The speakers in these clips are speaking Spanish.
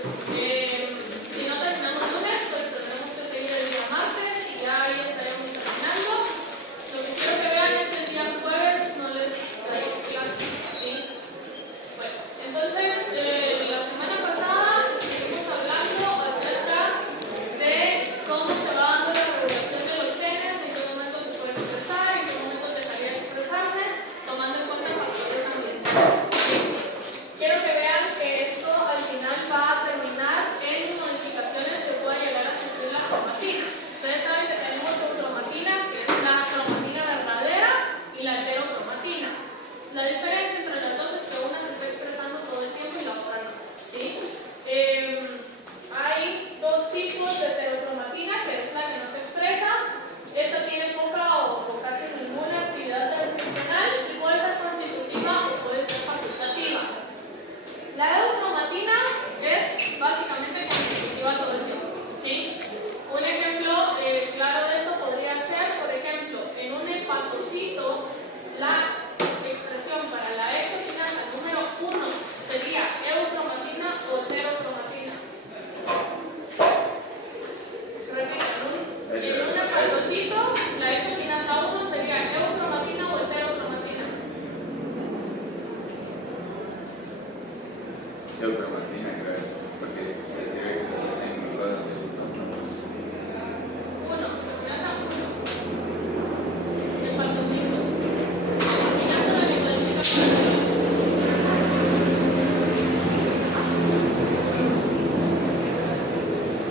Si no terminamos lunes, pues tendremos que seguir el día martes y ya ahí estaremos terminando. Lo que quiero que vean es que el día jueves no les traigo clase, ¿sí? Bueno, entonces la semana pasada estuvimos hablando acerca de cómo se va dando la regulación de los genes, en qué momento se puede expresar, en qué momento dejaría de expresarse, tomando en cuenta factores ambientales, ¿sí? Quiero que vean que esto al final va a terminar en modificaciones que pueda llegar a sufrir la cromatina. Ustedes saben que tenemos cromatina, que es la cromatina verdadera, y la heterocromatina. La diferencia entre las dos es que una se está expresando todo el tiempo y la otra no, ¿sí? Hay dos tipos de heterocromatina, que es la que no se expresa. Esta tiene poca o casi ninguna actividad transcripcional y puede ser constitutiva o puede ser facultativa. La eucromatina es básicamente constitutiva todo el tiempo, ¿sí? Un ejemplo claro de esto podría ser, por ejemplo, en un hepatocito, la expresión para la exoquinasa número 1 sería eucromatina o heterocromatina. Repito, en un hepatocito, la exoquinasa 1 sería eucromatina o heterocromatina. Eucromatina, creo, porque decía que está en cosas. Uno, exoquinasa 1. Hepatocito. Exoquinasa de microalquitrán.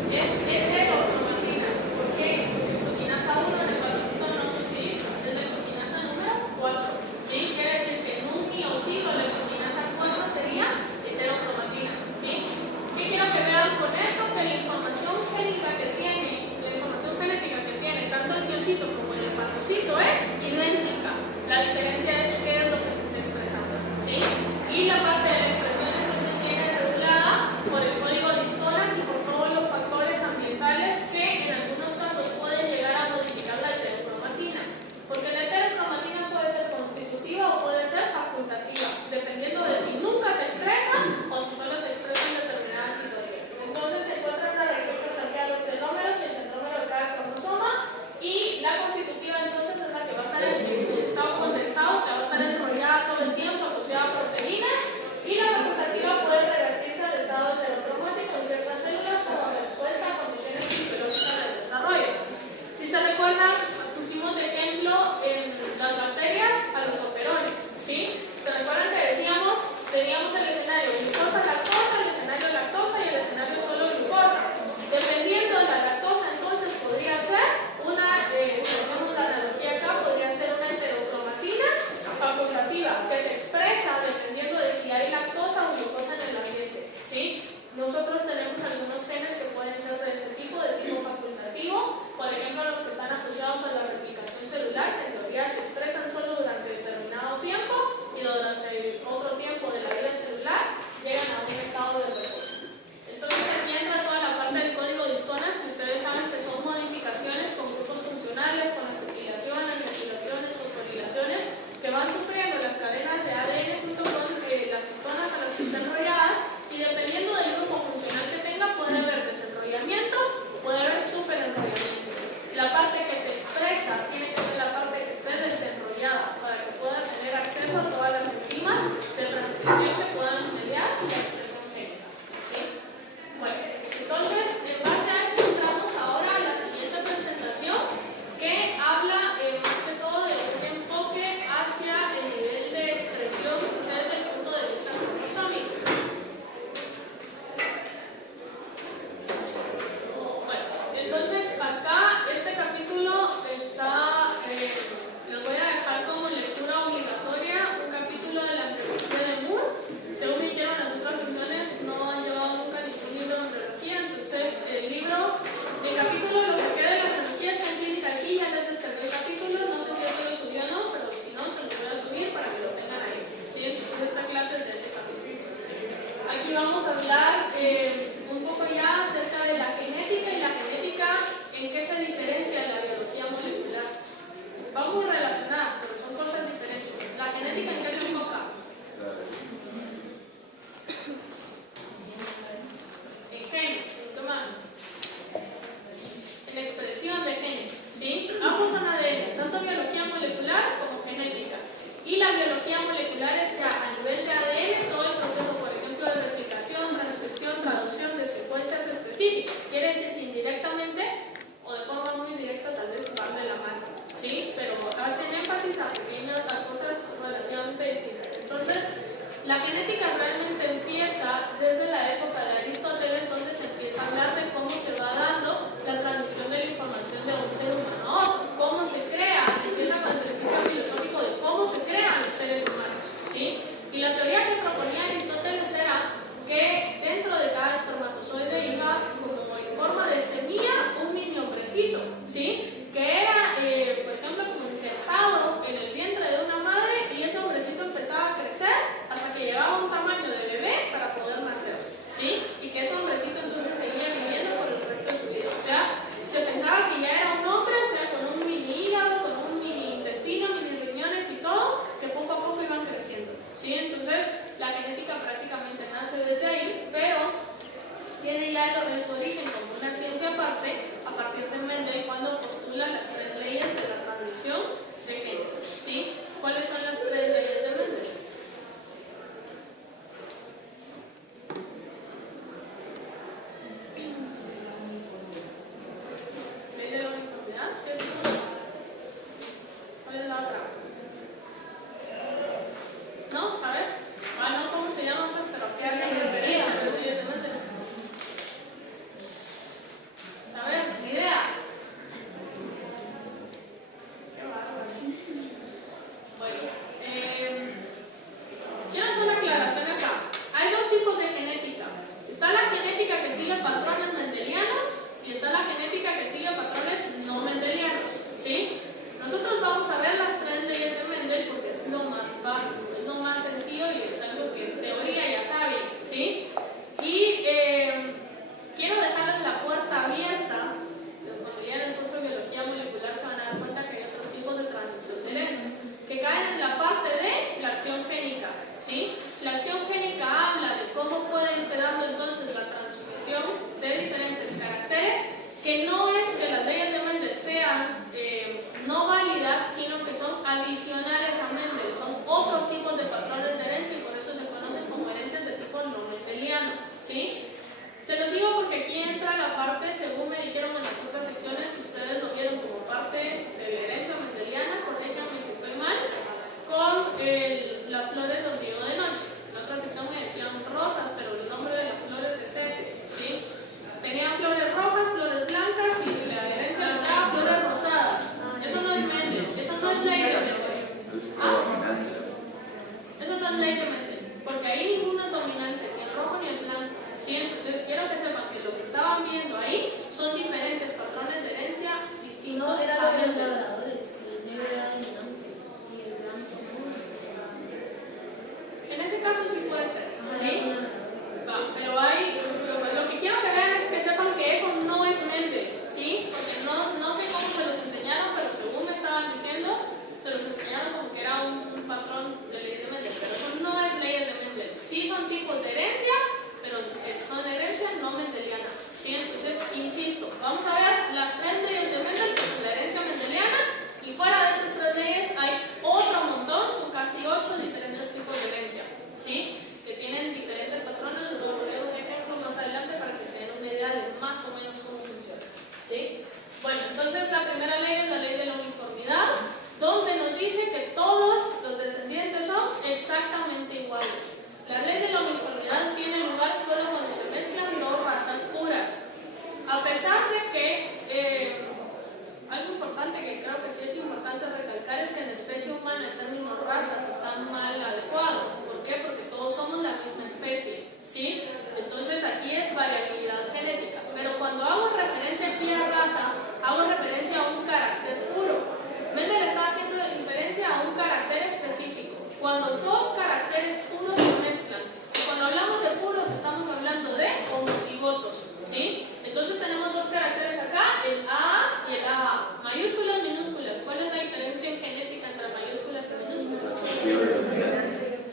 Es heterocromatina. ¿Por qué? Porque exoquinasa 1 en hepatocito no se utiliza. Es la exoquinasa número 4. ¿Sí? Quiere decir que en un miocito la exoquinasa 4 sería heterocromatina. ¿Sí? ¿Qué quiero que vean con esto? Que la información genética que tiene tanto el miocito como el hepatocito es idéntica. La diferencia es qué es lo que se está expresando, ¿sí? Y la parte de la expresión entonces viene regulada por el código de histonas y por todos los factores ambientales que en algunos casos pueden llegar a modificar la heterocromatina. Porque la heterocromatina puede ser constitutiva o puede ser facultativa, dependiendo de si nunca se expresa o si solo se expresa en determinadas situaciones. Entonces se encuentra en la región que flanquea los telómeros y el centrómero de cada cromosoma, y la constitutiva entonces es la que va a estar en estado condensado, o sea, va a estar enrollada todo el tiempo, asociada a proteínas, y la facultativa puede revertirse al estado heterocromático en ciertas células como respuesta a condiciones fisiológicas del desarrollo. Si se recuerdan, pusimos de ejemplo en las bacterias a los operones, ¿sí? ¿Se recuerdan que decíamos, teníamos el escenario glucosa-lactosa, el escenario lactosa y el escenario solo glucosa? Dependiendo de la lactosa, entonces podría ser una, si hacemos la analogía acá, podría ser una heterocromatina facultativa que se expresa dependiendo de si hay lactosa o glucosa en el ambiente, ¿sí? Nosotros tenemos algunos genes que pueden ser de este tipo, de tipo facultativo, por ejemplo los que están asociados a la replicación celular, que en teoría se expresan solo durante determinado tiempo y durante otro tiempo de la vida celular llegan a un estado de reposo. Entonces aquí entra toda la parte del código de histonas, que ustedes saben que son modificaciones con grupos funcionales, con acetylaciones, metilaciones, fosforilaciones, que van sufriendo las cadenas de ADN junto con las histonas a las que están enrolladas, y dependiendo del grupo funcional que tenga puede haber desenrollamiento, puede haber superenrollamiento. La parte que se expresa tiene que ser la parte que esté desenrollada para que pueda tener acceso a todas las enzimas de transcripción que puedan mediar la expresión génica, ¿sí? Bueno, entonces en base a esto entramos ahora a la siguiente presentación, que habla más que todo de un enfoque hacia el nivel de expresión desde el punto de vista cromosómico. Bueno, entonces acá este capítulo está, les voy a dejar como lectura obligatoria un capítulo de la embriología de Moore. Según me dijeron, las otras secciones no han llevado nunca ningún libro de embriología, entonces el capítulo lo saqué de la embriología, está en clínica aquí, ya les descargué el capítulo, no sé si eso lo subió o no, pero si no, se los voy a subir para que lo tengan ahí, ¿sí? Entonces esta clase es de ese capítulo. Aquí vamos a hablar un poco ya acerca de la genética, y la genética en qué se diferencia de la biología molecular. Van muy relacionadas, pero son cosas diferentes. La genética en qué se enfoca. ¿sí? Y que ese hombrecito entonces seguía viviendo por el resto de su vida. O sea, se pensaba que ya era un hombre, o sea, con un mini hígado, con un mini intestino, mini riñones y todo, que poco a poco iban creciendo, ¿sí? Entonces, la genética prácticamente nace desde ahí, pero tiene ya su origen como una ciencia aparte, a partir de Mendel, cuando postula las 3 leyes de la transmisión de genes, ¿sí? ¿Cuáles son las 3 leyes de Mendel? ¿Ley de la uniformidad? ¿Sí es eso? ¿Cuál es la otra? ¿No? ¿Sabes? No, ¿cómo se llama? Pues, pero ¿qué hacen referencia a las leyes de Mendel? ¿Saber? ¿Ni idea? Qué bárbaro. Bueno, quiero hacer una aclaración acá. Hay 2 tipos de genética. Está la genética que sigue patrones mendelianos y está la genética que sigue patrones no mendelianos, ¿sí? Nosotros vamos a ver las 3 leyes de Mendel porque es lo más básico, es lo más sencillo y es algo que en teoría ya saben, ¿sí? Y quiero dejarles la puerta abierta. Cuando ya en el curso de biología molecular se van a dar cuenta que hay otros tipos de transmisión de herencia que caen en la parte de la acción génica, ¿sí? La acción génica habla de cómo puede irse dando entonces la transmisión de diferentes caracteres, que no es que las leyes de Mendel sean no válidas, sino que son adicionales a Mendel, son otros tipos de patrones de herencia y por eso se conocen como herencias de tipo no mendeliano, ¿sí? Se los digo porque aquí entra la parte, según me dijeron en las otras secciones, ustedes lo vieron como parte de la herencia mendeliana, corríjanme si estoy mal, con las flores de ombligo de noche. En otra sección me decían rosas, pero el nombre de las flores es ese, ¿sí? Tenían flores rojas, flores blancas y la herencia les daba flores rosadas. Eso no es Mendel, eso no es ley de Mendel. Eso no es ley de Mendel, porque ahí ninguno es dominante, ni el rojo ni el blanco, ¿sí? Entonces quiero que sepan que lo que estaban viendo ahí son diferentes patrones de herencia distintos a Mendel. En ese caso sí puede ser, ¿sí? Pero hay, lo que quiero que vean es que sepan que eso no es Mendel, ¿sí? Porque no sé cómo se los enseñaron, pero según me estaban diciendo, se los enseñaron como que era un patrón de ley de Mendel, pero eso no es ley de Mendel. Sí son tipos de herencia, pero son herencia no mendeliana, ¿sí? Entonces, insisto, vamos a ver las 3 leyes de Mendel, pues la herencia mendeliana, y fuera de estas 3 leyes hay otro montón, son casi 8 diferentes tipos de herencia, ¿sí? Que tienen diferentes patrones. Les voy a poner un ejemplo más adelante para que se den una idea de más o menos cómo funciona, ¿sí? Bueno, entonces la primera ley es la ley de la uniformidad, donde nos dice que todos los descendientes son exactamente iguales. La ley de la uniformidad tiene lugar solo cuando se mezclan 2 razas puras. A pesar de que algo importante que creo que sí es importante recalcar es que en la especie humana el término razas está mal adecuado. ¿Por qué? Porque todos somos la misma especie, ¿sí? Entonces aquí es variabilidad genética. Pero cuando hago referencia aquí a raza, hago referencia a un carácter puro. Mendel está haciendo referencia a un carácter específico. Cuando 2 caracteres puros se mezclan. Cuando hablamos de puros estamos hablando de homocigotos, ¿sí? Entonces tenemos 2 caracteres acá, el AA y el AA. Mayúsculas, minúsculas. ¿Cuál es la diferencia en genética entre mayúsculas y minúsculas?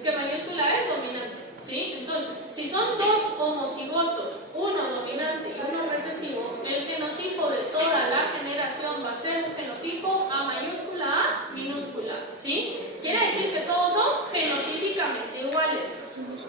Que mayúscula es dominante, ¿sí? Entonces, si son 2 homocigotos, uno dominante y uno recesivo, el genotipo de toda la generación va a ser un genotipo A mayúscula A minúscula, ¿sí? Quiere decir que todos son genotípicamente iguales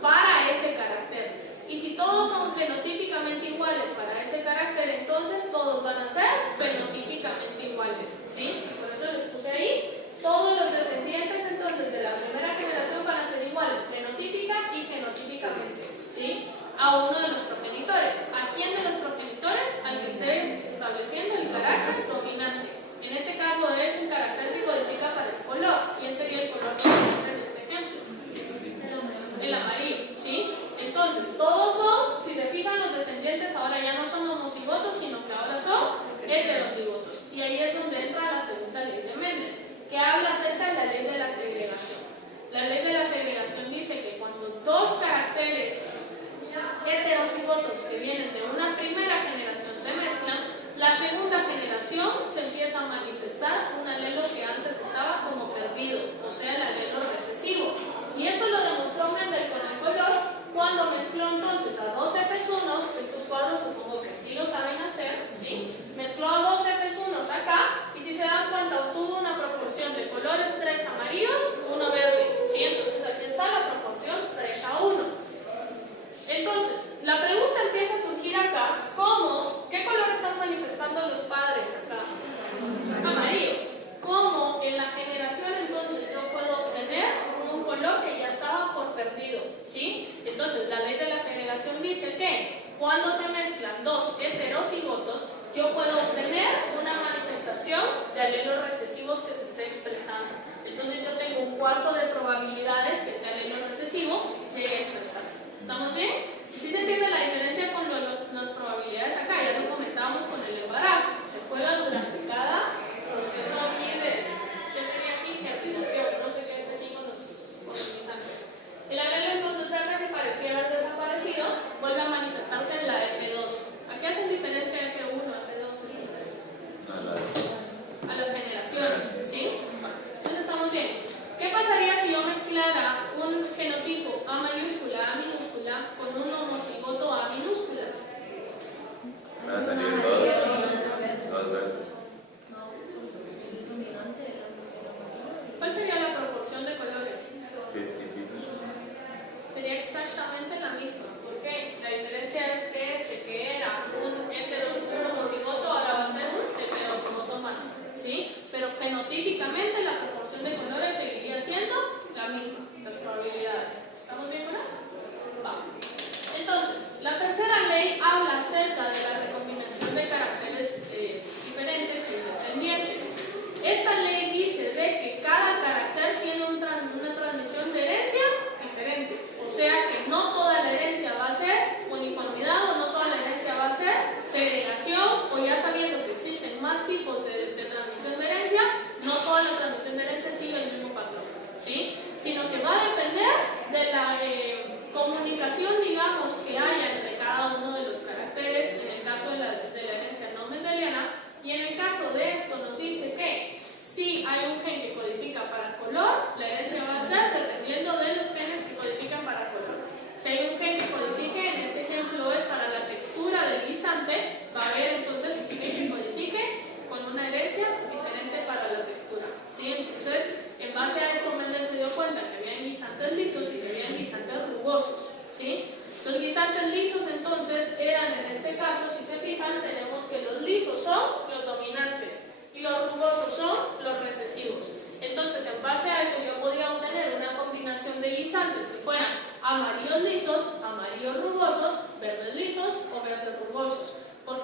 para ese carácter. Y si todos son genotípicamente iguales para ese carácter, entonces todos van a ser fenotípicamente iguales, ¿sí? Por eso les puse ahí. Todos los descendientes entonces de la primera generación van a ser iguales, fenotípica y genotípicamente, ¿sí? A uno de los progenitores. ¿A quién de los progenitores? Al que esté estableciendo el carácter dominante. En este caso es un carácter que codifica para el color. ¿Quién sería el color dominante en este ejemplo? El amarillo, ¿sí? Entonces, todos son, si se fijan, los descendientes ahora ya no son homocigotos, sino que ahora son heterocigotos. Y ahí es donde entra la segunda ley de Mendel, que habla acerca de la ley de la segregación. La ley de la segregación dice que cuando 2 caracteres heterocigotos que vienen de una primera generación se mezclan, la segunda generación se empieza a manifestar un alelo que antes estaba como perdido, o sea, el alelo recesivo. Y esto lo demostró Mendel con el color cuando mezcló entonces a dos F1s, estos cuadros supongo que sí lo saben hacer, ¿sí? Mezcló a dos F1s acá y si se dan cuenta obtuvo una proporción de colores 3 amarillos, 1 verde, ¿sí? Entonces aquí está la proporción 3:1. Entonces, la pregunta empieza a surgir acá, ¿cómo? ¿Qué color están manifestando los padres acá? Amarillo. ¿Cómo en la generación entonces yo puedo obtener un color que ya estaba por perdido? ¿Sí? Entonces, la ley de la segregación dice que cuando se mezclan dos heterocigotos, yo puedo obtener una manifestación de alelos recesivos que se esté expresando. Entonces, yo tengo un cuarto de probabilidades que ese alelo recesivo llegue a expresarse. ¿Estamos bien? ¿Sí se entiende la diferencia con las probabilidades acá? Ya lo comentábamos con el embarazo. Se juega durante cada proceso aquí de, ¿qué sería aquí? Germinación. No sé qué es aquí con los guisantes. El alelo entonces verde que parecía haber desaparecido vuelve a manifestarse en la F2. ¿A qué hacen diferencia F1, F2, F3? A las generaciones, ¿sí? Entonces estamos bien. ¿Qué pasaría si yo mezclara un genotipo A mayúscula, A minúscula, con un homocigoto A minúsculas? Van a salir dos verdes. ¿Cuál sería la proporción de colores? 50-50. Sería exactamente la misma. ¿Por qué? La diferencia es que que era un homocigoto, ahora va a ser un heterocigoto más, ¿sí? Pero fenotípicamente la proporción de colores seguiría siendo la misma, las probabilidades. ¿Estamos bien con eso? Va. Entonces, la tercera ley habla acerca de la recombinación de caracteres diferentes e independientes. Esta ley dice de que cada carácter tiene una transmisión de herencia diferente. O sea que no toda la herencia va a ser uniformidad o no toda la herencia va a ser segregación, o ya sabiendo que existen más tipos de transmisión de herencia, no toda la transmisión de herencia sigue el mismo patrón, ¿sí? Sino que va a depender de la comunicación, digamos, que haya entre cada uno de los caracteres, en el caso de la herencia no mendeliana, y en el caso de esto nos dice que si hay un gen que codifica para color, la herencia va a ser dependiendo de los genes que codifican para color. Si hay un gen que codifique, en este ejemplo es para la textura del guisante, va a haber entonces un gen que codifique con una herencia diferente para la textura, ¿sí? Entonces, en base a esto, Mendel se dio cuenta que había guisantes lisos y que había guisantes rugosos, ¿sí? Los guisantes lisos entonces eran, en este caso, si se fijan, tenemos que los lisos son los dominantes y los rugosos son los recesivos. Entonces, en base a eso, yo podía obtener una combinación de guisantes que fueran amarillos lisos, amarillos rugosos, verdes lisos o verdes rugosos. ¿Por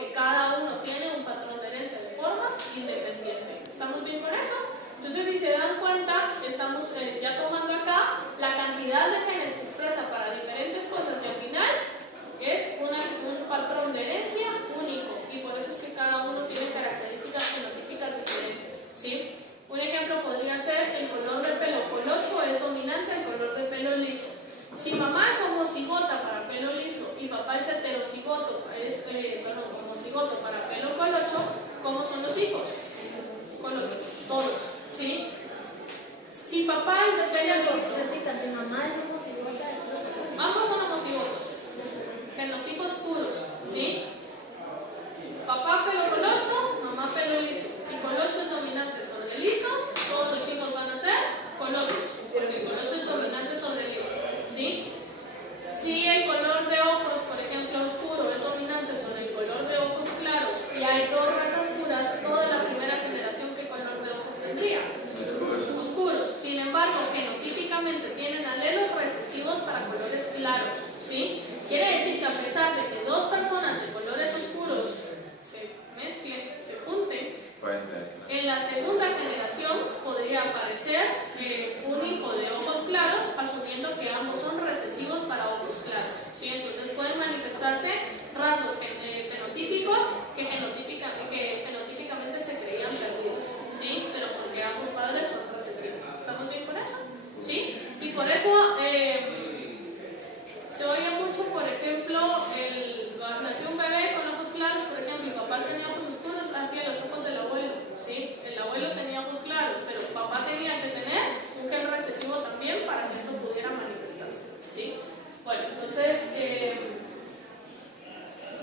claros, por ejemplo, y papá tenía ojos oscuros, aquí los ojos del abuelo, ¿sí? El abuelo tenía ojos claros, pero papá tenía que tener un gen recesivo también para que esto pudiera manifestarse, ¿sí? Bueno, entonces,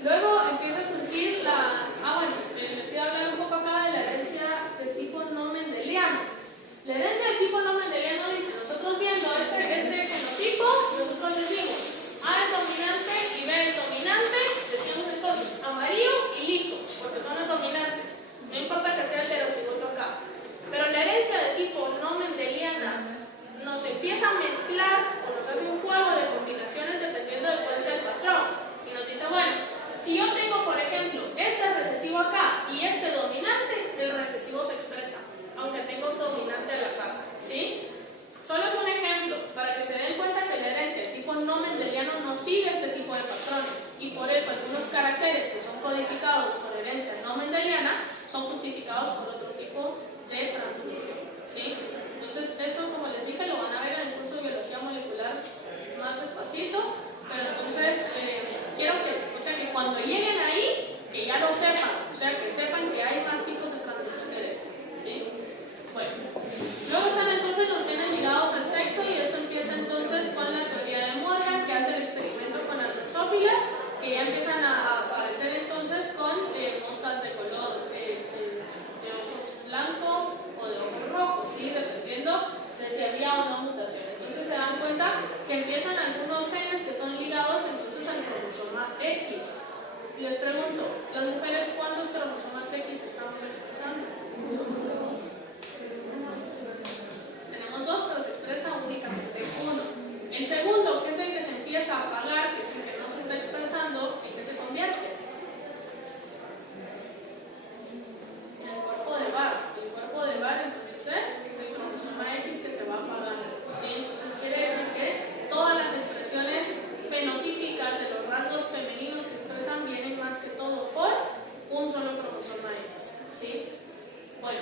luego empieza a surgir les iba a hablar un poco acá de la herencia de tipo no mendeliano. La herencia de tipo no mendeliano dice, nosotros viendo este fenotipo, nosotros decimos, A es dominante y B es dominante, decimos entonces amarillo y liso, porque son los dominantes. No importa que sea heterocigoto acá. Pero la herencia de tipo no mendeliana nos empieza a mezclar o nos hace un juego de combinaciones dependiendo de cuál sea el patrón. Y nos dice, bueno, si yo tengo, por ejemplo, este recesivo acá y este dominante, el recesivo se expresa, aunque tengo un dominante al acá, ¿sí? Solo es un ejemplo, para que se den cuenta que la herencia de tipo no mendeliano no sigue este tipo de patrones, y por eso algunos caracteres que son codificados por herencia no mendeliana son justificados por otro tipo de transmisión, ¿sí? Entonces, eso, como les dije, lo van a ver en el curso de biología molecular más despacito, pero entonces quiero que cuando lleguen ahí, que ya lo sepan, o sea, que sepan que hay más tipos de transmisión de herencia, ¿sí? Bueno, luego están entonces los genes ligados al sexo, y esto empieza entonces con la teoría de Morgan, que hace el experimento con las drosófilas, que ya empiezan a aparecer entonces con moscas de color de ojos blanco o de ojos rojos, ¿sí? Dependiendo de si había o no mutación. Entonces se dan cuenta que empiezan algunos genes que son ligados entonces al cromosoma X. Y les pregunto, ¿las mujeres cuántos cromosomas X estamos expresando? Tenemos dos, pero se expresa únicamente uno. El segundo, que es el que se empieza a apagar, que es el que no se está expresando, ¿en qué se convierte? En el cuerpo de Barr. El cuerpo de Barr entonces es el cromosoma X que se va apagando, ¿sí? Entonces quiere decir que todas las expresiones fenotípicas de los rasgos femeninos que expresan vienen más que todo por un solo cromosoma X, ¿sí? Bueno,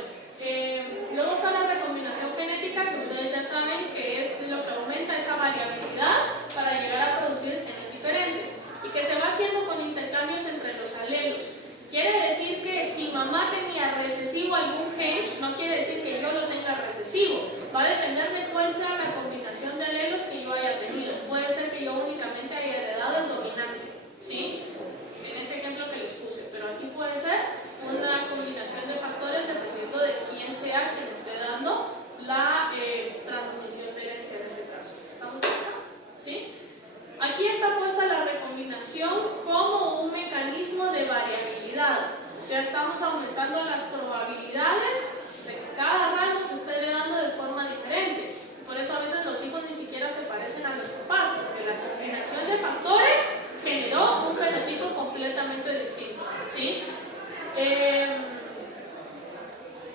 luego está la recombinación genética, que ustedes ya saben que es lo que aumenta esa variabilidad para llegar a producir genes diferentes, y que se va haciendo con intercambios entre los alelos. Quiere decir que si mamá tenía recesivo algún gen, no quiere decir que yo lo tenga recesivo. Va a depender de cuál sea la combinación de alelos que yo haya tenido. Puede ser que yo únicamente haya heredado el dominante, ¿sí? En ese ejemplo que les puse. Pero así puede ser una combinación de factores dependiendo de quién sea quien esté dando la transmisión de herencia en ese caso. ¿Estamos acá? ¿Sí? Aquí está puesta la recombinación como un mecanismo de variabilidad. O sea, estamos aumentando las probabilidades de que cada rasgo se esté heredando de forma diferente. Por eso a veces los hijos ni siquiera se parecen a los papás, porque la combinación de factores generó un fenotipo completamente distinto, ¿sí?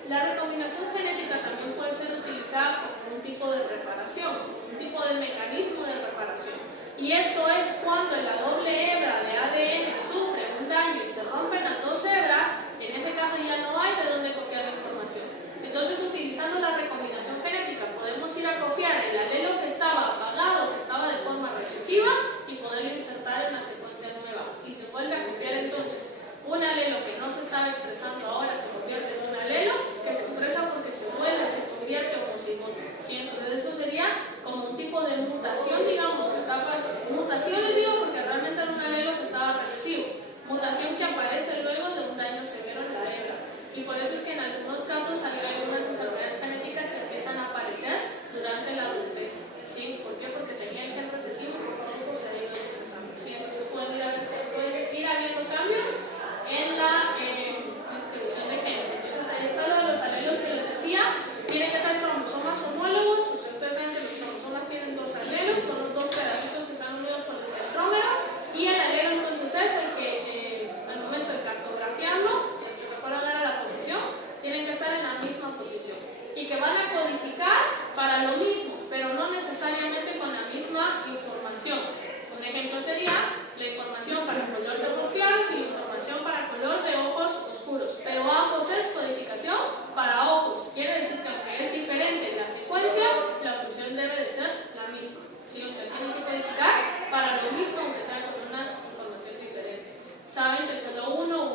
La recombinación genética también puede ser utilizada como un tipo de reparación, un tipo de mecanismo de reparación. Y esto es cuando la doble hebra de ADN sufre un daño y se rompen las dos hebras, en ese caso ya no hay de dónde copiar la información. Entonces, utilizando la recombinación genética, podemos ir a copiar el alelo que estaba apagado, que estaba de forma recesiva, y poderlo insertar en la secuencia nueva. Y se vuelve a copiar entonces un alelo que no se estaba expresando ahora, se convierte en un alelo que se expresa porque se convierte homocigoto, ¿sí? Entonces eso sería como un tipo de mutación, digamos, que está mutación, les digo, porque realmente era un alelo que estaba recesivo, mutación que aparece luego de un daño severo en la hebra. Y por eso es que en algunos casos hay algunas enfermedades genéticas que empiezan a aparecer durante la adultez, ¿sí? ¿Por qué? Porque tenía el gen recesivo y poco a poco se ha ido expresando, ¿sí? Entonces pueden ir habiendo cambios en la distribución de genes. Entonces ahí está lo de los alelos que les decía. Tienen que ser cromosomas homólogos. O sea, ustedes saben que los cromosomas tienen dos alelos con los dos pedacitos que están unidos por el centrómero, y el alelo entonces es el que al momento de cartografiarlo, si se recuerdan a la posición, tienen que estar en la misma posición y que van a codificar para lo mismo, pero no necesariamente con la misma información. Un ejemplo sería la información para color de ojos claros y la información para color de ojos oscuros, pero ambos es codificación para ojos. Quiere decir que aunque es diferente la secuencia, la función debe de ser la misma, ¿sí? O sea, tienen que codificar para lo mismo, aunque sea con una información diferente. Saben que solo uno u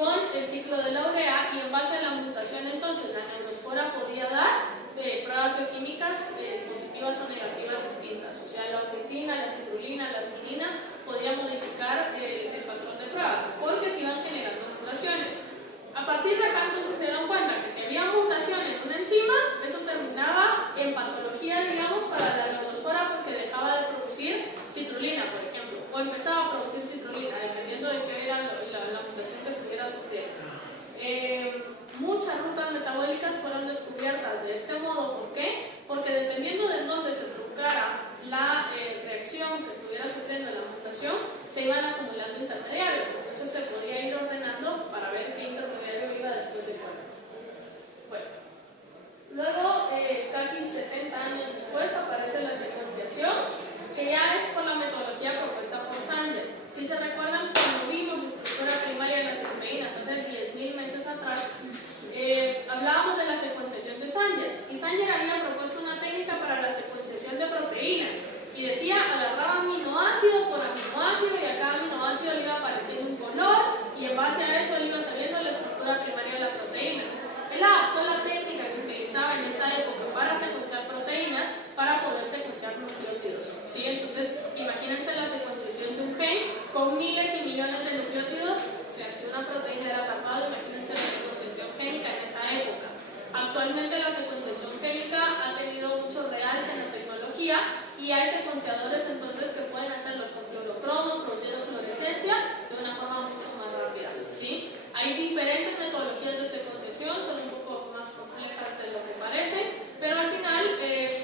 con el ciclo de la urea, y en base a la mutación entonces la neuroespora podía dar pruebas bioquímicas positivas o negativas distintas. O sea, la ornitina, la citrulina, la arginina podían modificar el patrón de pruebas porque se iban generando mutaciones. A partir de acá entonces se dieron cuenta que si había mutación en una enzima, eso terminaba en patología, digamos, para la neuroespora, porque dejaba de producir citrulina, por ejemplo, o empezaba a producir citrulina, dependiendo de qué era la mutación que estuviera sufriendo. Muchas rutas metabólicas fueron descubiertas de este modo. ¿Por qué? Porque dependiendo de dónde se truncara la reacción que estuviera sufriendo la mutación, se iban acumulando intermediarios. Entonces se podía ir ordenando para ver qué intermediario iba después de cuál. Bueno, luego, casi 70 años después, aparece la secuenciación, que ya es con la metodología propuesta por Sanger. Si se recuerdan, cuando vimos estructura primaria de las proteínas hace 10.000 meses atrás, hablábamos de la secuenciación de Sanger, y Sanger había propuesto una técnica para la secuenciación de proteínas, y decía, agarraba aminoácido por aminoácido, y a cada aminoácido le iba apareciendo un color, y en base a eso le iba saliendo la estructura primaria de las proteínas. Él adaptó la técnica que utilizaba en esa época para secuenciar proteínas para poder secuenciar nucleótidos, ¿sí? Entonces, imagínense la secuenciación de un gen con miles y millones de nucleótidos. O sea, si una proteína era tapado, imagínense la secuenciación génica en esa época. Actualmente la secuenciación génica ha tenido mucho realce en la tecnología, y hay secuenciadores entonces que pueden hacerlo con fluorocromos, produciendo fluorescencia de una forma mucho más rápida, ¿sí? Hay diferentes metodologías de secuenciación, son un poco más complejas de lo que parece, pero al final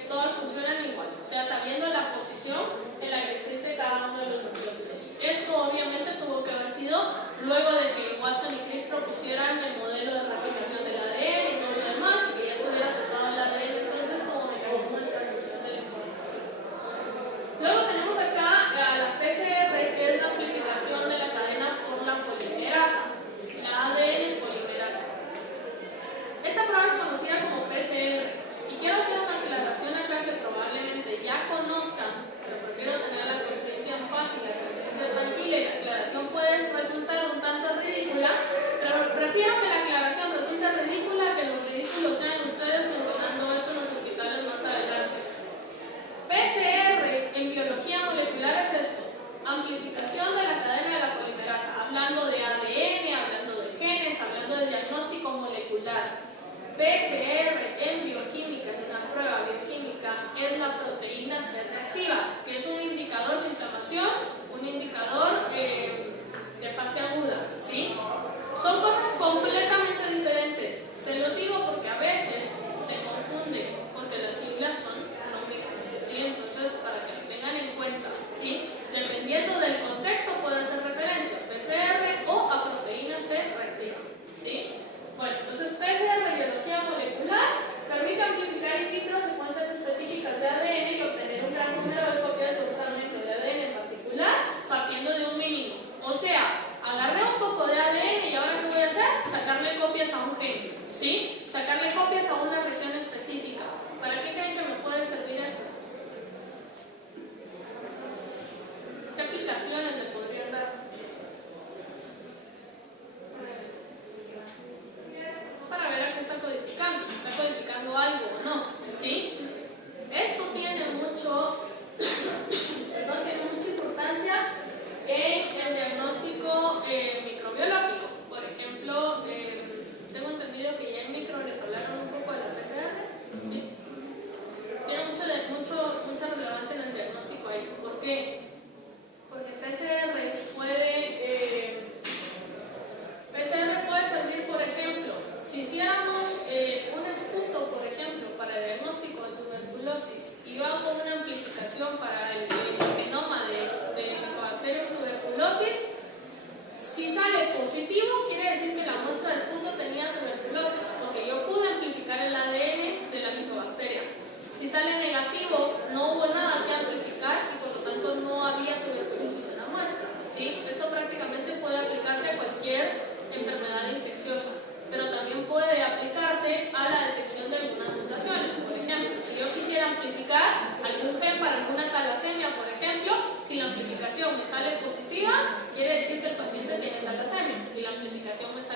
todas funcionan igual, o sea, sabiendo la posición en la que existe cada uno de los nucleótidos. Esto obviamente tuvo que haber sido luego de que Watson y Crick propusieran el modelo de replicación del ADN y todo lo demás, y que ya estuviera aceptado el ADN entonces como mecanismo de transmisión de la información. Luego tenemos acá a la PCR, que es la amplificación de la cadena por la polimerasa, la ADN polimerasa. Esta prueba es conocida como PCR, y quiero hacer una aclaración acá que probablemente ya conozcan, pero prefiero tener la conciencia fácil, la conciencia tranquila, y la aclaración puede resultar un tanto ridícula, pero prefiero que la aclaración resulte ridícula que los ridículos sean ustedes mencionando esto en los hospitales más adelante. PCR en biología molecular es esto: amplificación de la cadena de la polimerasa, hablando de ADN, hablando de genes, hablando de diagnóstico molecular. PCR en bioquímica, en una prueba bioquímica, es la proteína C reactiva, que es un indicador de inflamación, un indicador de fase aguda, ¿sí? Son cosas completamente diferentes. Se lo digo porque a veces se confunde, porque las siglas son lo mismo, ¿sí? Entonces, para que lo tengan en cuenta, ¿sí? Dependiendo del contexto puede hacer referencia a PCR o a proteína C reactiva, ¿sí? Bueno, entonces PCR, biología molecular, permite amplificar in vitro secuencias específicas de ADN y obtener un gran número de copias de un fragmento de ADN en particular, partiendo de un mínimo. O sea, agarré un poco de ADN y ahora ¿qué voy a hacer? Sacarle copias a un gen, ¿sí? Sacarle copias a una región específica. ¿Para qué creen que me puede servir eso? ¿Qué aplicaciones le podrían dar? Para ver a qué está codificando, si está codificando algo o no, ¿sí? Esto tiene mucha importancia en el diagnóstico microbiológico. Por ejemplo, tengo entendido que ya en micro les hablaron un poco de la PCR, ¿sí? Tiene mucha relevancia en el diagnóstico ahí. ¿Por qué? Porque PCR puede servir, por ejemplo, si hiciéramos un esputo, por ejemplo, para el diagnóstico de tuberculosis, y va con una amplificación para el genoma de Mycobacterium tuberculosis, si sale positivo, quiere decir que la muestra de esputo tenía tuberculosis, porque yo pude amplificar el ADN de la micobacteria. Si sale negativo, no hubo nada que amplificar y por lo tanto no había tuberculosis en la muestra, ¿sí? Esto prácticamente puede aplicarse a cualquier enfermedad infecciosa, pero también puede aplicarse a la detección de algunas mutaciones. Por ejemplo, si yo quisiera amplificar algún gen para alguna talasemia, por ejemplo, si la amplificación me sale positiva, quiere decir que el paciente tiene talasemia. Si la amplificación me sale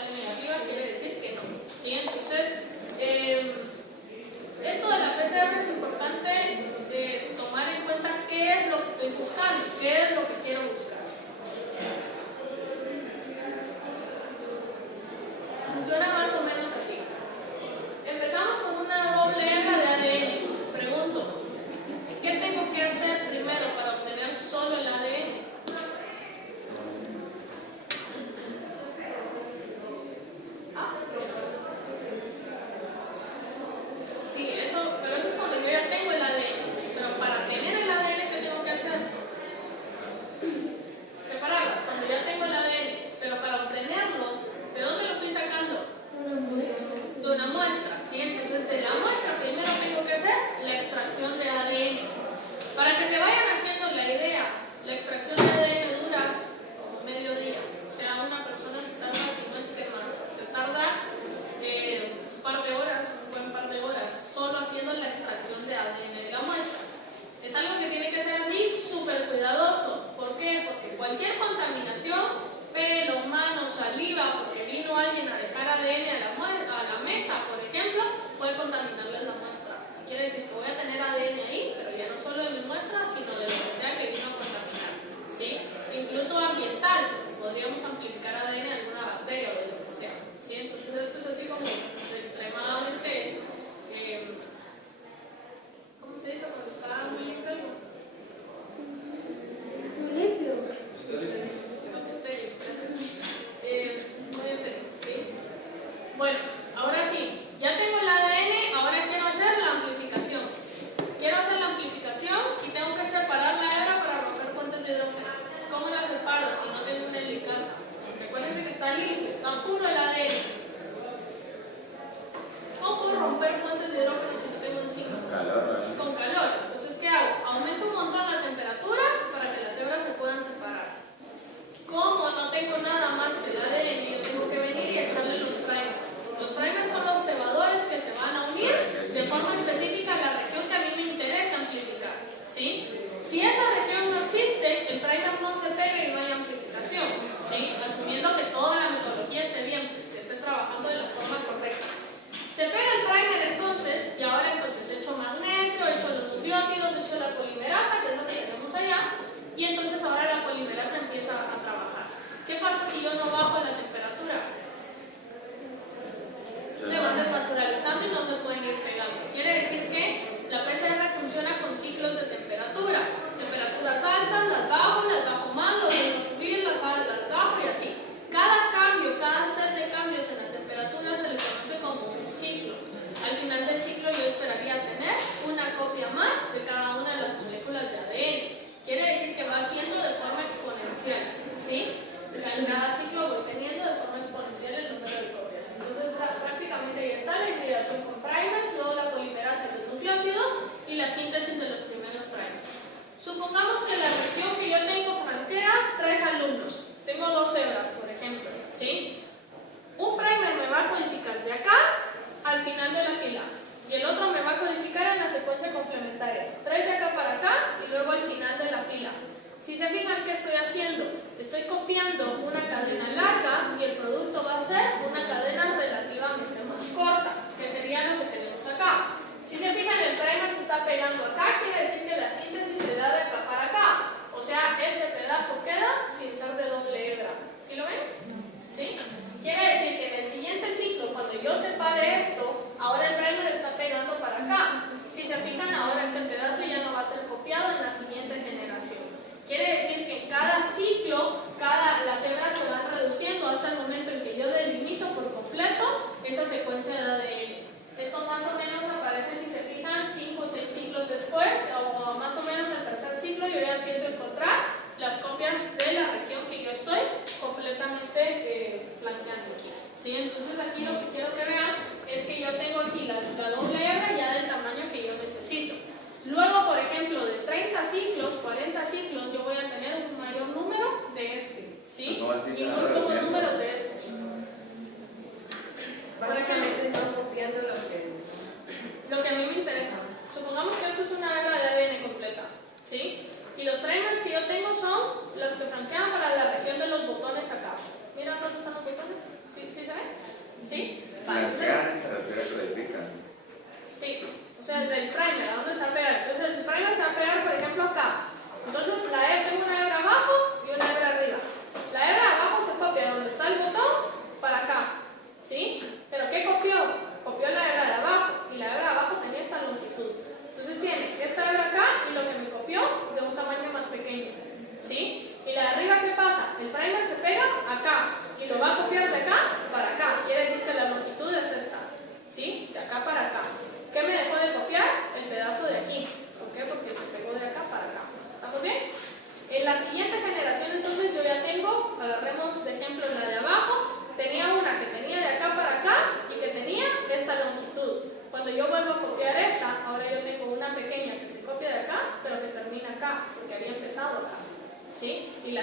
Funciona más o menos así. Empezamos con una doble hebra de ADN. Pregunto, ¿qué tengo que hacer primero para obtener solo el ADN? Sí, pero eso es cuando yo ya tengo el ADN. Pero para tener el ADN, ¿qué tengo que hacer? Separarlas, cuando ya tengo el ADN. Pero para obtenerlo, ¿de dónde lo estoy sacando? De una muestra, ¿sí? Entonces, de la muestra primero tengo que hacer la extracción de ADN. Para que se vayan haciendo la idea, la extracción de ADN dura como medio día. O sea, una persona se tarda, si no es que más, se tarda un par de horas, un buen par de horas, solo haciendo la extracción de ADN de la muestra. Es algo que tiene que ser así, súper cuidadoso. ¿Por qué? Porque cualquier contaminación, pelo, manos, saliva, porque vino alguien a dejar ADN a la mesa, por ejemplo, puede contaminarles la muestra. Quiere decir que voy a tener ADN ahí, pero ya no solo de mi muestra, sino de lo que sea que vino a contaminar, ¿sí? Incluso ambiental, porque podríamos amplificar ADN de alguna bacteria o de lo que sea, ¿sí? Entonces esto es así como extremadamente, ¿cómo se dice cuando está muy limpio algo? Muy limpio. Muy estéril, ¿sí? Bueno, ahora sí, ya tengo el ADN, ahora quiero hacer la amplificación. Quiero hacer la amplificación y tengo que separar la hebra para romper puentes de hidrógeno. ¿Cómo la separo si no tengo una helicasa? Recuérdense que está limpio, está puro el ADN. ¿Cómo puedo romper puentes de hidrógeno si no tengo enzimas? Con calor. Entonces, ¿qué hago? Aumento un montón la temperatura para que las hebras se puedan separar. Como no tengo nada más que el ADN, yo tengo que venir y echarle los primers. Los primers son los cebadores que se van a unir de forma específica a la región que a mí me interesa amplificar, ¿sí? Si esa región no existe, el primer no se pega y no hay amplificación, ¿sí? Asumiendo que toda la metodología esté bien, pues, que esté trabajando de la forma correcta. Se pega el primer entonces, y ahora entonces echo magnesio, echo los nucleótidos, echo la polimerasa, que es lo que tenemos allá, y entonces ahora la polimerasa empieza a trabajar. ¿Qué pasa si yo no bajo la temperatura? Se van desnaturalizando y no se pueden ir pegando. Quiere decir que la PCR funciona con ciclos de temperatura. Temperaturas altas, las bajo más, los vuelvo a subir, las bajo y así. Cada cambio, cada set de cambios en la temperatura se le conoce como un ciclo. Al final del ciclo yo esperaría tener una copia más de cada una de las moléculas de ADN. Quiere decir que va siendo de forma exponencial, ¿sí? En cada ciclo voy teniendo de forma exponencial el número de copias. Entonces prácticamente ya está la hibridación con primers, luego la polimerasa de los nucleótidos y la síntesis de los primeros primers. Supongamos que la región que yo tengo franquea 3 alumnos. Tengo 2 hebras, por ejemplo, ¿sí? Un primer me va a codificar de acá al final de la fila y el otro me va a codificar en la secuencia complementaria. 3 de acá para acá y luego al final de la fila. Si se fijan, ¿qué estoy haciendo? Estoy copiando una cadena larga y el producto va a ser una cadena relativamente más corta, que sería lo que tenemos acá. Si se fijan, el primer se está pegando acá, quiere decir que la síntesis se da de acá para acá. O sea, este pedazo queda sin ser de doble hebra. ¿Sí lo ven? ¿Sí? Quiere decir que en el siguiente ciclo, cuando yo separe esto, ahora el primer está pegando para acá. Si se fijan, ahora este pedazo ya no va a ser copiado en la siguiente generación. Quiere decir que en cada ciclo, las hebras se van reduciendo hasta el momento en que yo delineé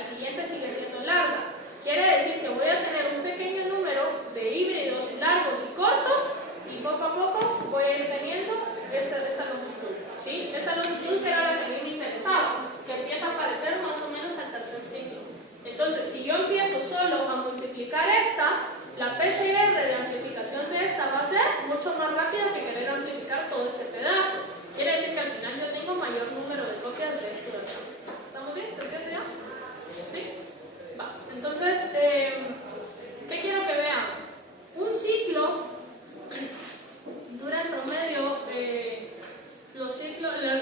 siguiente sigue siendo larga. Quiere decir que voy a tener un pequeño número de híbridos largos y cortos y poco a poco voy a ir teniendo esta longitud, ¿sí? Esta longitud que era la que a mí me interesaba, que empieza a aparecer más o menos al tercer ciclo. Entonces, si yo empiezo solo a multiplicar esta, la PCR de amplificación de esta va a ser mucho más rápida que querer amplificar todo este pedazo. Quiere decir que al final yo tengo mayor número de copias de esto de acá. ¿Estamos bien? ¿Se entiende ya? ¿Sí? Va. Entonces, ¿qué quiero que vean? Un ciclo dura en promedio,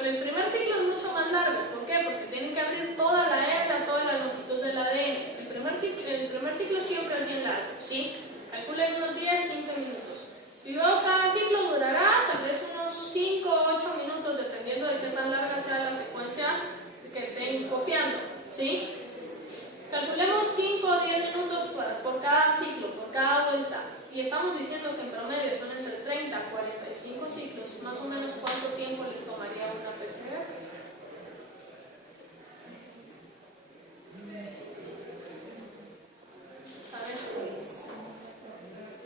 el primer ciclo es mucho más largo. ¿Por qué? Porque tienen que abrir toda la hebra, toda la longitud del ADN. El primer ciclo siempre es bien largo, ¿sí? Calculen unos 10-15 minutos. Y luego cada ciclo durará tal vez unos 5 o 8 minutos, dependiendo de qué tan larga sea la secuencia que estén copiando, ¿sí? Calculemos 5 o 10 minutos por cada ciclo, por cada vuelta. Y estamos diciendo que en promedio son entre 30 a 45 ciclos. Más o menos, ¿cuánto tiempo les tomaría una PCR?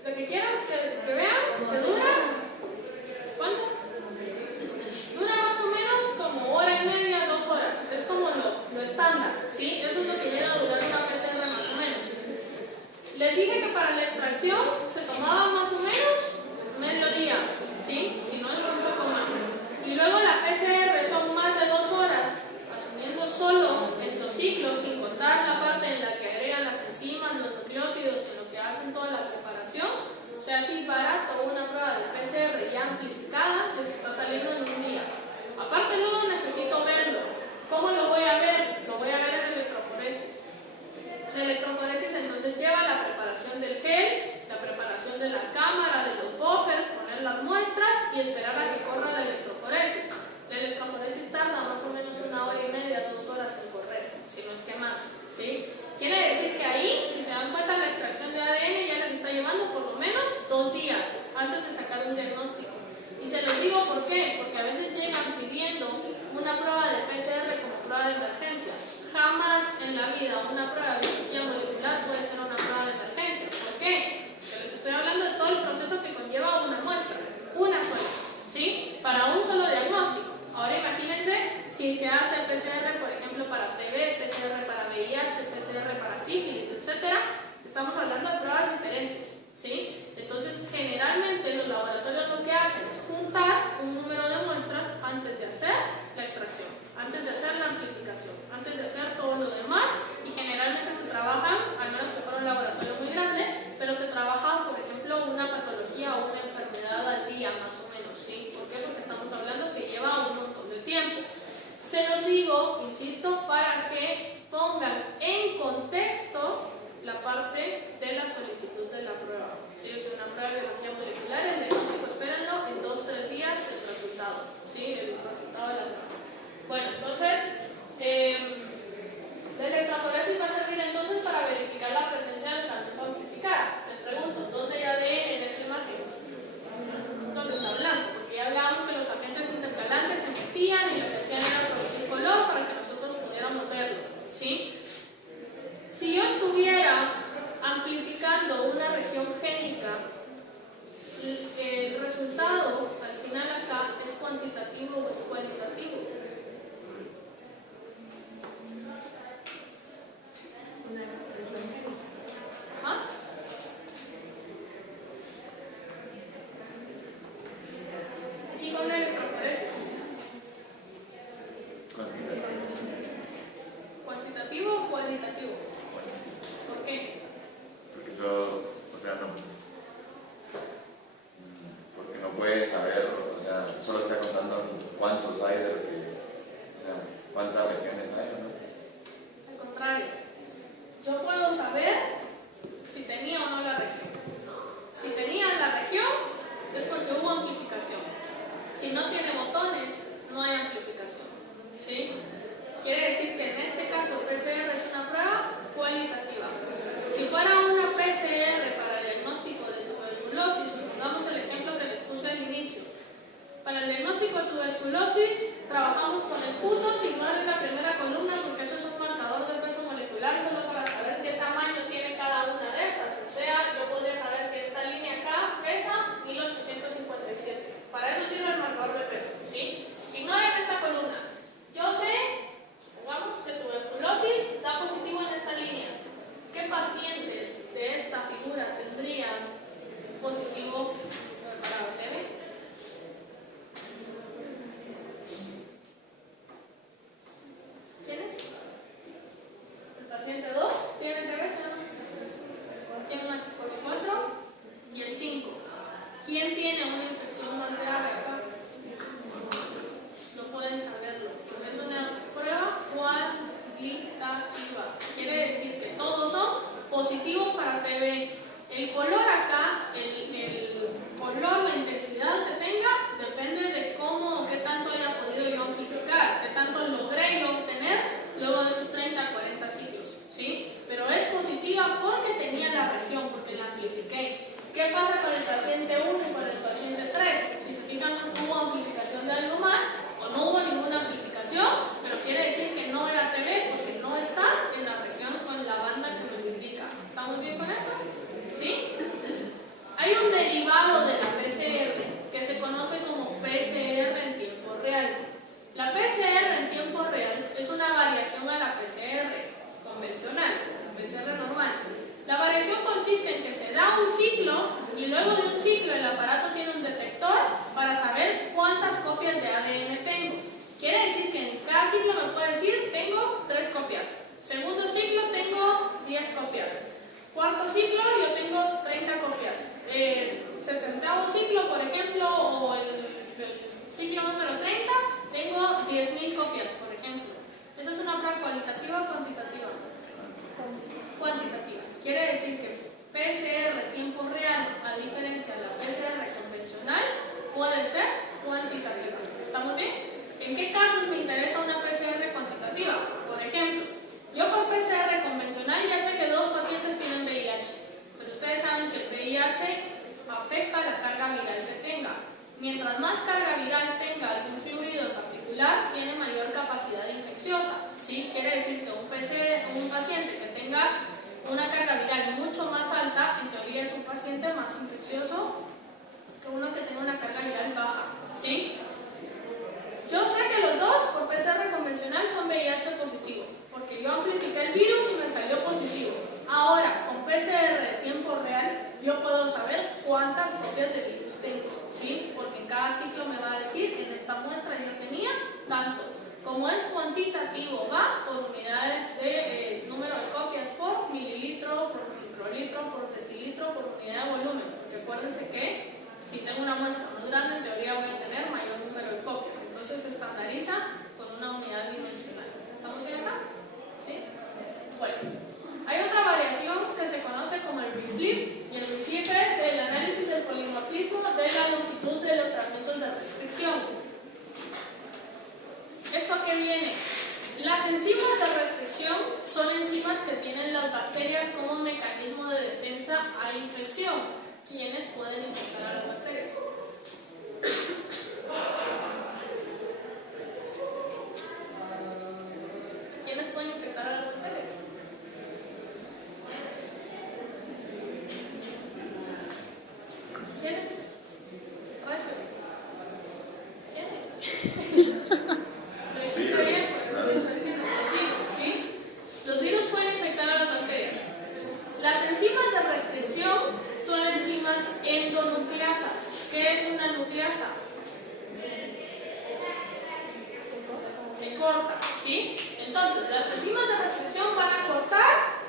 Lo que quieras que vean, que dura. ¿Cuánto? Dura más o menos como hora y media, 2 horas. Es como lo estándar, ¿sí? Eso es lo que llega a durar una PCR más o menos. Les dije que para la extracción se tomaba más o menos medio día, ¿sí? Si no es un poco más. Y luego la PCR son más de 2 horas, asumiendo solo en los ciclos, sin contar la parte en la que agregan las enzimas, los nucleótidos, en lo que hacen toda la preparación. O sea, así barato una prueba de PCR ya amplificada les está saliendo en un día. Aparte luego necesito verlo. ¿Cómo lo voy a ver? Lo voy a ver en electroforesis. La electroforesis entonces lleva la preparación del gel, la preparación de la cámara, de los buffers, poner las muestras y esperar a que corra la electroforesis. La electroforesis tarda más o menos 1 hora y media, 2 horas en correr, si no es que más, ¿sí? Quiere decir que ahí, si se dan cuenta, la extracción de ADN ya les está llevando por lo menos 2 días antes de sacar un diagnóstico. Y se los digo ¿por qué? Porque a veces llegan pidiendo una prueba de PCR como prueba de emergencia. Jamás en la vida una prueba de biología molecular puede ser una prueba de emergencia. ¿Por qué? Porque les estoy hablando de todo el proceso que conlleva una muestra, una sola, ¿sí? Para un solo diagnóstico. Ahora imagínense si se hace PCR, por ejemplo, para TB, PCR para VIH, PCR para sífilis, etc. Estamos hablando de pruebas diferentes, ¿sí? Entonces, generalmente los laboratorios lo que hacen es juntar un número de muestras antes de hacer la extracción, antes de hacer la amplificación, antes de hacer todo lo demás, y generalmente se trabajan, al menos que fuera un laboratorio muy grande, pero se trabaja, por ejemplo, una patología o una enfermedad al día, más o menos, ¿sí? ¿Por qué? Porque estamos hablando que lleva un montón de tiempo. Se los digo, insisto, para que pongan en contexto la parte de la solicitud de la prueba. ¿Sí? Es una prueba de biología molecular, el diagnóstico, espérenlo, en 2-3 días el resultado, ¿sí? El resultado de la prueba. Bueno, entonces, la electroforesis va a servir entonces para verificar la presencia del fragmento amplificado. Les pregunto, ¿dónde hay ADN en esta imagen? ¿Dónde está blanco? Porque ya hablábamos que los agentes intercalantes se metían y lo que hacían era producir color para que nosotros pudiéramos verlo, ¿sí? Si yo estuviera amplificando una región génica, el resultado al final acá es cuantitativo o es cualitativo. ¿Ah? ¿Y con la electroforesis? ¿Cuantitativo o cualitativo? ¿Por qué? Porque porque no puedes saber, o sea, solo está contando cuántos hay de lo que, o sea, cuántas regiones hay, ¿no? Al contrario, yo puedo saber si tenía o no la región. Si tenía la región, es porque hubo amplificación. Si no tiene botones, no hay amplificación, ¿sí? Quiere decir que en este caso PCR es una prueba cualitativa. Si fuera una PCR para el diagnóstico de tuberculosis, pongamos el ejemplo que les puse al inicio. Para el diagnóstico de tuberculosis trabajamos con esputos, ignoren la primera columna porque eso es un marcador de peso molecular ATV. El color acá, el color, la intensidad que tenga, depende de cómo o qué tanto haya podido yo amplificar, qué tanto logré yo obtener luego de esos 30 a 40 ciclos, ¿sí? Pero es positiva porque tenía la región, porque la amplifiqué. ¿Qué pasa con el paciente 1 y con el paciente 3? Si se fijan, no hubo amplificación de algo más o no hubo ninguna amplificación, pero quiere decir que no era ATV porque no está en la región o en la banda que me lo indica. ¿Estamos bien con eso? ¿Sí? Hay un derivado de la PCR que se conoce como PCR en tiempo real. La PCR en tiempo real es una variación a la PCR convencional, la PCR normal. La variación consiste en que se da un ciclo y luego de un ciclo el aparato tiene un detector para saber cuántas copias de ADN tengo. Quiere decir que en cada ciclo me puede decir, tengo 3 copias. Segundo ciclo tengo 10 copias. Cuarto ciclo yo tengo 30 copias. 70º ciclo, por ejemplo, o el ciclo número 30, tengo 10.000 copias, por ejemplo. ¿Esa es una prueba cualitativa o cuantitativa? Cuantitativa. Quiere decir que PCR tiempo real, a diferencia de la PCR convencional, puede ser cuantitativa. ¿Estamos bien? ¿En qué casos me interesa una PCR cuantitativa? Por ejemplo, yo con PCR convencional ya sé que 2 pacientes tienen VIH, pero ustedes saben que el VIH afecta la carga viral que tenga. Mientras más carga viral tenga algún fluido en particular, tiene mayor capacidad infecciosa, ¿sí? Quiere decir que un paciente que tenga una carga viral mucho más alta, en teoría es un paciente más infeccioso que uno que tenga una carga viral baja, ¿sí? Yo sé que los dos por PCR convencional son VIH positivo, porque yo amplifiqué el virus y me salió positivo. Ahora, con PCR de tiempo real, yo puedo saber cuántas copias de virus tengo, ¿sí? Porque en cada ciclo me va a decir, en esta muestra yo tenía tanto. Como es cuantitativo, va por unidades de número de copias por mililitro, por microlitro, por decilitro, por unidad de volumen. Porque acuérdense que si tengo una muestra más grande, en teoría voy a tener mayor número de copias. Entonces se estandariza con una unidad dimensional. ¿Estamos bien acá? ¿Sí? Bueno, hay otra variación que se conoce como el reflip, y el reflip es el análisis del polimorfismo de la longitud de los fragmentos de restricción. ¿Esto a qué viene? Las enzimas de restricción son enzimas que tienen las bacterias como mecanismo de defensa a infección. ¿Quiénes pueden infectar a las bacterias? ¿Quiénes pueden infectar a las bacterias? ¿Quiénes? Recio. ¿Quiénes? Lo dijiste bien, por eso pensé que los virus, ¿sí? Los virus pueden infectar a las bacterias. Las enzimas de restricción son enzimas endonucleasas. ¿Qué es una nucleasa? Que corta, ¿sí? Entonces, las enzimas de restricción van a cortar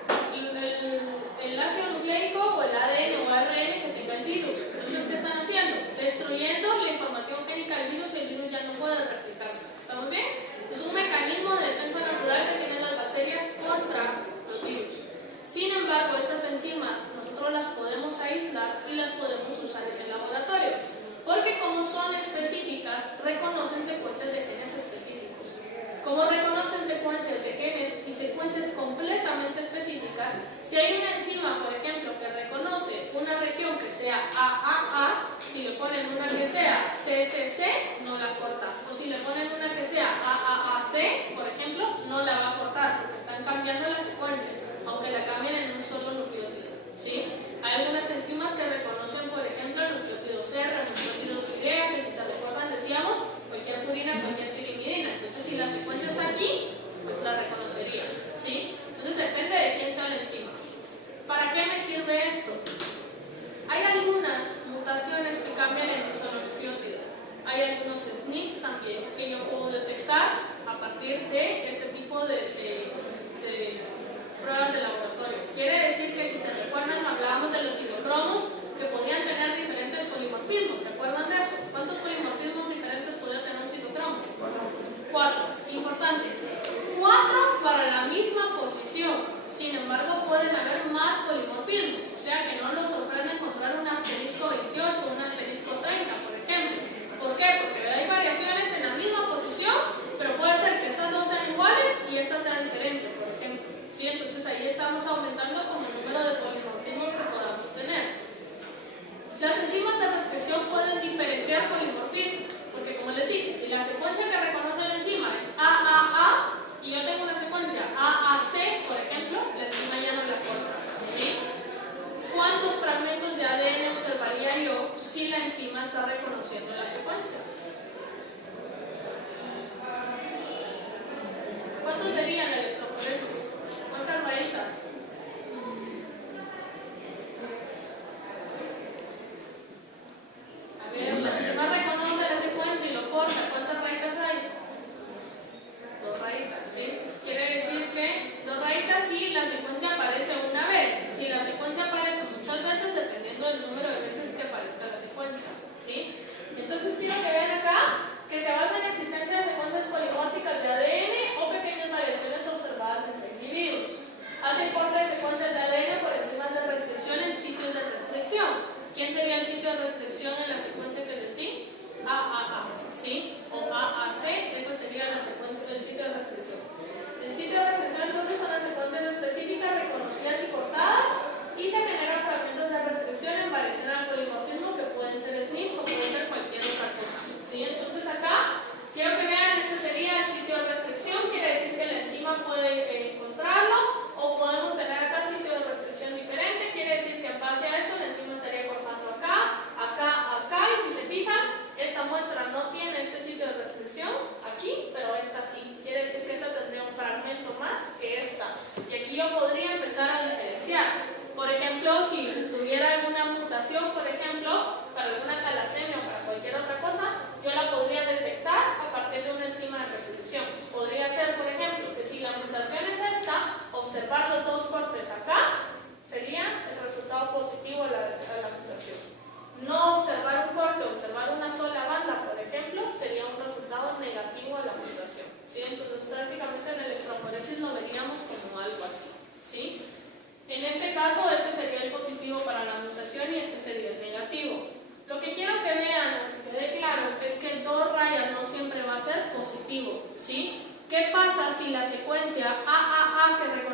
el ácido nucleico o el ADN o ARN que tenga el virus. Entonces, ¿qué están haciendo? Destruyendo la información génica del virus y el virus ya no puede replicarse. ¿Estamos bien? Es un mecanismo de defensa natural que tienen las bacterias contra los virus. Sin embargo, estas enzimas nosotros las podemos aislar y las podemos usar en el laboratorio, porque como son específicas, reconocen secuencias de genes específicos. Como reconocen secuencias de genes y secuencias completamente específicas, si hay una enzima, por ejemplo, que reconoce una región que sea AAA, si le ponen una que sea CCC, no la corta. O si le ponen una que sea AAAC, por ejemplo, no la va a cortar, porque están cambiando la secuencia, aunque la cambien en un solo nucleótido, ¿sí? Hay algunas enzimas que reconocen, por ejemplo, el nucleótido C, el nucleótido Y, que si se recuerdan decíamos cualquier purina, cualquier pirimidina. Entonces, si la secuencia está aquí, pues la reconocería, ¿sí? Entonces, depende de quién sea la enzima. ¿Para qué me sirve esto? Hay algunas mutaciones que cambian en un solo nucleótido. Hay algunos SNPs también que yo puedo detectar a partir de este tipo de pruebas de laboratorio. Quiere decir que si se recuerdan, hablábamos de los citocromos que podían tener diferentes polimorfismos. ¿Se acuerdan de eso? ¿Cuántos polimorfismos diferentes podría tener un citocromo? 4. Importante. 4 para la misma posición. Sin embargo, pueden haber más polimorfismos. O fragmentos de ADN observaría yo si la enzima está reconociendo la secuencia? ¿Cuántos verían la electroforesis? ¿Cuántas raíces? A ver, la enzima reconoce la secuencia y lo corta. ¿Cuántas raíces hay? 2 rayitas, ¿sí? Quiere decir que 2 rayitas si la secuencia aparece una vez. Si la secuencia aparece muchas veces, dependiendo del número de veces que aparezca la secuencia, ¿sí? Entonces quiero que vean acá que se basa en la existencia de secuencias polimórficas de ADN o pequeñas variaciones observadas entre individuos. Hacen corte de secuencias de ADN por enzimas de restricción en sitios de restricción. ¿Quién sería el sitio de restricción en la secuencia que les di? AAA, ¿sí? O AAC, esa sería la secuencia del sitio de restricción. El sitio de restricción entonces son las secuencias específicas reconocidas y cortadas y se generan fragmentos de restricción en variación al polimorfismo que pueden ser SNPs o pueden ser cualquier otra cosa, ¿sí? Entonces acá quiero que vean, este sería el sitio de restricción, quiere decir que la enzima puede encontrarlo, o podemos tener acá sitio de restricción diferente, quiere decir que en base a esto la enzima estaría cortando acá, acá, acá, y si se fijan, esta muestra no tiene este sitio de restricción aquí, pero esta sí, quiere decir que esta tendría un fragmento más que esta, y aquí yo podría empezar a diferenciar. Por ejemplo, si tuviera alguna mutación, por ejemplo, para alguna talasemia o para cualquier otra cosa, yo la podría detectar a partir de una enzima de restricción. Podría ser, por ejemplo, que si la mutación es esta, observar los 2 cortes acá sería el resultado positivo a la mutación. No observar un corte, observar una sola banda, por ejemplo, sería un resultado negativo a la mutación, ¿sí? Entonces prácticamente en el electroforesis lo veríamos como algo así, ¿sí? En este caso, este sería el positivo para la mutación y este sería el negativo. Lo que quiero que vean, o que quede claro, es que el 2 rayas no siempre va a ser positivo, ¿sí? ¿Qué pasa si la secuencia AAA que reconoce